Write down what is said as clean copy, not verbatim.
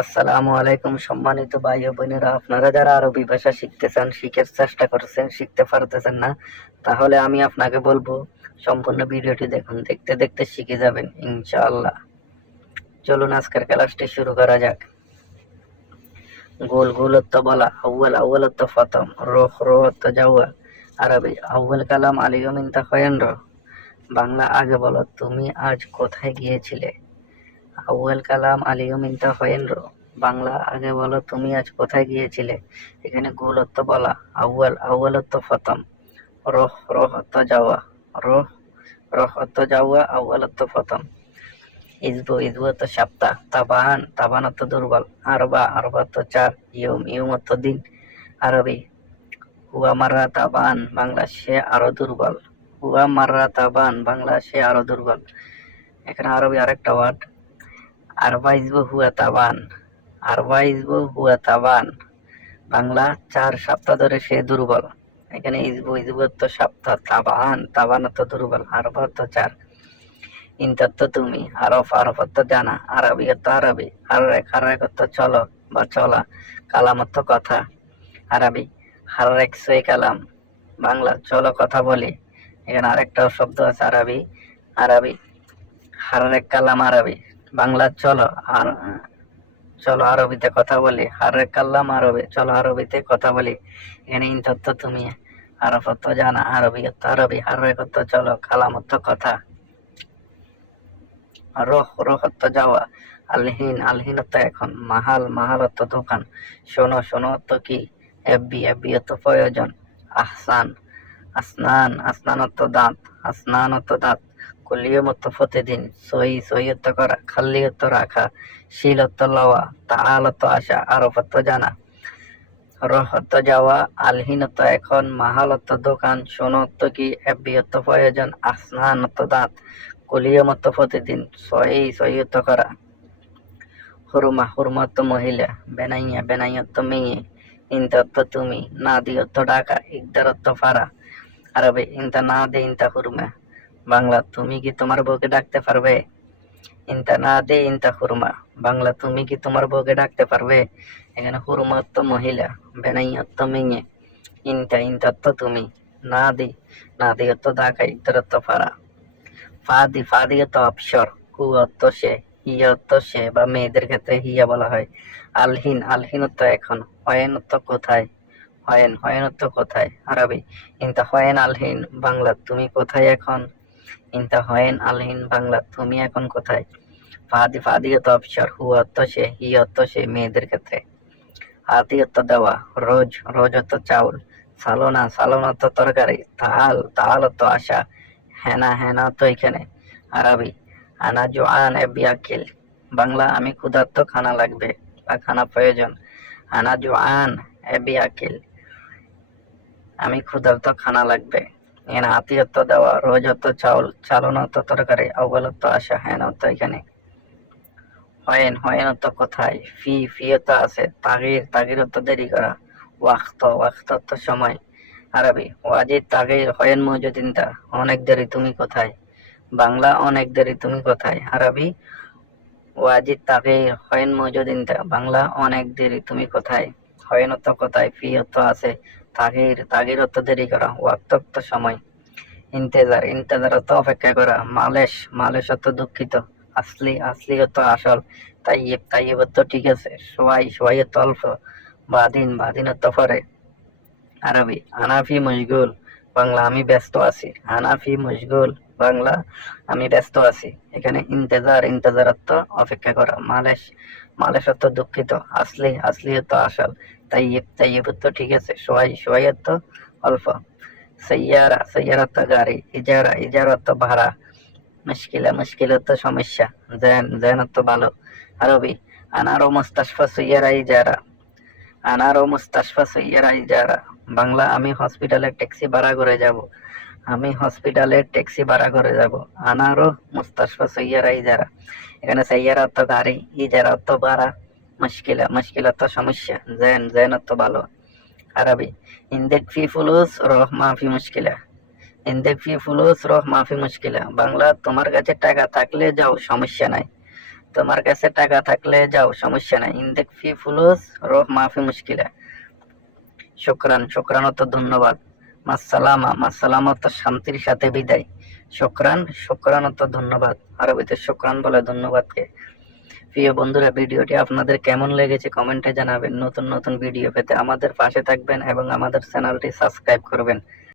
আসসালামু আলাইকুম সম্মানিত ভাই ও বোনেরা, আপনারা যারা আরবি ভাষা শিখতে চান, শিখার চেষ্টা করছেন, শিখতে পারতেছেন না, তাহলে আমি আপনাকে বলবো সম্পূর্ণ ভিডিওটি দেখুন। দেখতে দেখতে শিখে যাবেন ইনশাআল্লাহ। চলুন আজকের ক্লাসটি শুরু করা যাক। গোল গোল অর্থ বলা, আউয়াল আউয়াল অর্থ প্রথম, রোহ রোহ অর্থ যাওয়া। আরবি আউয়াল কালাম আলিয়ুম ইনতা খয়েনর। বাংলা আগে বলো, তুমি আজ কোথায় গিয়েছিলে। আউয়াল কালাম আলিয়ুম ইনতা খয়েনর। বাংলা আগে বলো, তুমি আজ কোথায় গিয়েছিলে। এখানে গোল অর্থ বলা, আউয়াল আউয়াল অর্থ প্রথম, রোহ রোহ অর্থ যাওয়া, রোহ রোহ অর্থ যাওয়া, আউয়াল অর্থ প্রথম। ইজবু ইজবু অর্থ সপ্তাহ, তাবান তাবান অর্থ দুর্বল, আরবা আরবা অর্থ চার, ইয়ুম ইয়ুম অর্থ দিন। আরবি হুয়া মাররা তাবান, বাংলা সে আরো দুর্বল। হুয়া মাররা তাবান, বাংলা সে আরো দুর্বল। এখানে আরবি আরেকটা ওয়ার্ড, আরবা ইজবু হুয়া তাবান, আরবা ইজবু হুয়া তাবান, বাংলা 4 সপ্তাহ ধরে সে দুর্বল। এখানে ইজবু ইজবু অর্থ সপ্তাহ, তাবান তাবান অর্থ দুর্বল, আরবা অর্থ 4, ইনতত্ত তুমি, আরফ আরফ অর্থ জানা, আরবি অর্থ আরবি, হাররেক হাররেক অর্থ চলো বা চলা, কালাম অর্থ কথা। আরবি হাররেক সই কালাম, বাংলা চলো কথা বলি। এখানে আরেকটা শব্দ আছে আরবি, আরবি হাররেক কালাম আরবি, বাংলা চলো আর চলো আরবিতে কথা বলি। হাররেক কালাম আরবি, চলো আরবিতে কথা বলি। এখানে ইনতত্ত তুমি, আরফ অর্থ জানা, আরবি অর্থ আরবি, হাররেক অর্থ চলো, কালাম অর্থ কথা। রোহ রোহ অর্থ যাওয়া, আলহিন আলহিন অর্থ এখন, মাহাল মাহাল অর্থ দোকান, শোনো শোনো অর্থ কি, এফবি এফবি অর্থ প্রয়োজন, আহসান আসনান আসনান অর্থ দাঁত, আসনান অর্থ দাঁত, কুলিয়ম অর্থ প্রতিদিন, সহি সহি অর্থ করা, খাল্লি অর্থ রাখা, শিল অর্থ লওয়া, তাআল অর্থ আসা, আরফ অর্থ জানা। রোহ অর্থ যাওয়া, আলহিন অর্থ এখন, মাহাল অর্থ দোকান, শোনো অর্থ কি, এফবি অর্থ প্রয়োজন, আসনান অর্থ দাঁত, কুলিয়ম অর্থ প্রতিদিন, সহি সহি অর্থ করা। হুরমা হুরমা অর্থ মহিলা, বেনাইয়া বেনাইয়া অর্থ মেয়ে, ইনতা অর্থ তুমি, নাদি অর্থ ডাকা, ইকদার অর্থ পারা। আরবি ইনতা না দে ইনতা হুরমা, বাংলা তুমি কি তোমার বউকে ডাকতে পারবে। ইনতা না দে ইনতা হুরমা, বাংলা তুমি কি তোমার বউকে ডাকতে পারবে। এখানে হুরমা অর্থ মহিলা, বেনাইয়া অর্থ মেয়ে, ইনতা ইনতা অর্থ তুমি, না দি না দি অর্থ ডাকা, ইকদার অর্থ পারা। ফাদি ফাদি অর্থ অপসর, হু অর্থ সে, হিয়া অর্থ সে বা মেয়েদের ক্ষেত্রে হিয়া বলা হয়। আলহিন আলহিন অর্থ এখন, হয়েন অর্থ কোথায়, হয়েন হয়েন অর্থ কোথায়। আরবি ইনতা হয়েন আলহিন, বাংলা তুমি কোথায় এখন। ইনতা হয়েন আলহিন, বাংলা তুমি এখন কোথায়। ফাদি ফাদি অর্থ অপসর, হু অর্থ সে, হি অর্থ সে মেয়েদের ক্ষেত্রে। আতি অর্থ দেওয়া, রোজ রোজ অর্থ চাউল, সালোনা সালোনা অর্থ তরকারি, তাল তাল অর্থ আশা, হেনা হেনা অর্থ এখানে। আরবি আনা জোয়ান এবি আকিল, বাংলা আমি ক্ষুধার্ত, খানা লাগবে বা খানা প্রয়োজন। আনা জোয়ান এবি আকিল, আমি ক্ষুধার্ত, খানা লাগবে। এখানে আতি অর্থ দেওয়া, রোজ অর্থ চাউল, চালনা অর্থ তরকারি, আউয়াল অর্থ আশা, হেনা অর্থ এখানে। হয়েন হয়েন অর্থ কোথায়, ফি ফি অর্থ আছে, তাগির তাগির অর্থ দেরি করা, ওয়াক্ত ওয়াক্ত অর্থ সময়। আরবি ওয়াজিদ তাগির হয়েন মজুদিনতা, অনেক দেরি তুমি কোথায়, বাংলা অনেক দেরি তুমি কোথায়। আরবি ওয়াজিদ তাগির হয়েন মজুদিনতা, বাংলা অনেক দেরি তুমি কোথায়। হয়েন অর্থ কোথায়, ফি অর্থ আছে, তাগির তাগির অর্থ দেরি করা, ওয়াক্ত অর্থ সময়। ইন্তেজার ইন্তেজার অর্থ অপেক্ষা করা, মালেশ মালেশ অর্থ দুঃখিত, আসলি আসলি অর্থ আসল, তাইয়েব তাইয়েব অর্থ ঠিক আছে, সোয়াই সোয়াই অর্থ অল্প, বাদিন বাদিন অর্থ পরে। আরবি আনাফি মশগুল, বাংলা আমি ব্যস্ত আছি, আনাফি মশগুল, বাংলা আমি ব্যস্ত আছি। এখানে ইন্তেজার ইন্তেজার অর্থ অপেক্ষা করা, মালেশ মালেশ অর্থ দুঃখিত, আসলি আসলি অর্থ আসল, তাইয়েব তাইয়েব অর্থ ঠিক আছে, সোয়াই সোয়াই অর্থ অল্প। সাইয়ারা সাইয়ারা অর্থ গাড়ি, ইজারা ইজারা অর্থ ভাড়া, মুশকিলা মুশকিল অর্থ সমস্যা, জেন জেন অর্থ ভালো। আরবি আনারো মুস্তাশফা সাইয়ারা ইজারা, আনারো মুস্তাশফা সাইয়ারা ইজারা, বাংলা আমি হসপিটালে ট্যাক্সি ভাড়া করে যাব, আমি হসপিটালে ট্যাক্সি ভাড়া করে যাব। আনারো মুস্তাশফা সাইয়ারা ইজারা, এখানে সাইয়ারা অর্থ গাড়ি, ইজারা অর্থ ভাড়া, মুশকিলা মুশকিল অর্থ সমস্যা, জেন জেন অর্থ ভালো। আরবি ইনদেক ফি ফুলুস রহ মাফি মুশকিলা, ইনদেক ফি ফুলুস রহ মাফি মুশকিলা, বাংলা তোমার কাছে টাকা থাকলে যাও সমস্যা নাই। তো তোমার কাছে টাকা থাকলে যাও, সমস্যা নাই। ইনদেক ফি ফুলুস রোহ মাফি মুশকিলা। শুকরান, শুকরান অর্থ ধন্যবাদ। মাসসালামা, মাসসালামা অর্থ শান্তির সাথে বিদায়। শুকরান, শুকরান অর্থ ধন্যবাদ। আরবিতে শুকরান বলে ধন্যবাদকে। প্রিয় বন্ধুরা, ভিডিওটি আপনাদের কেমন লেগেছে কমেন্টে জানাবেন। নতুন নতুন ভিডিও পেতে আমাদের পাশে থাকবেন এবং আমাদের চ্যানেলটি সাবস্ক্রাইব করবেন।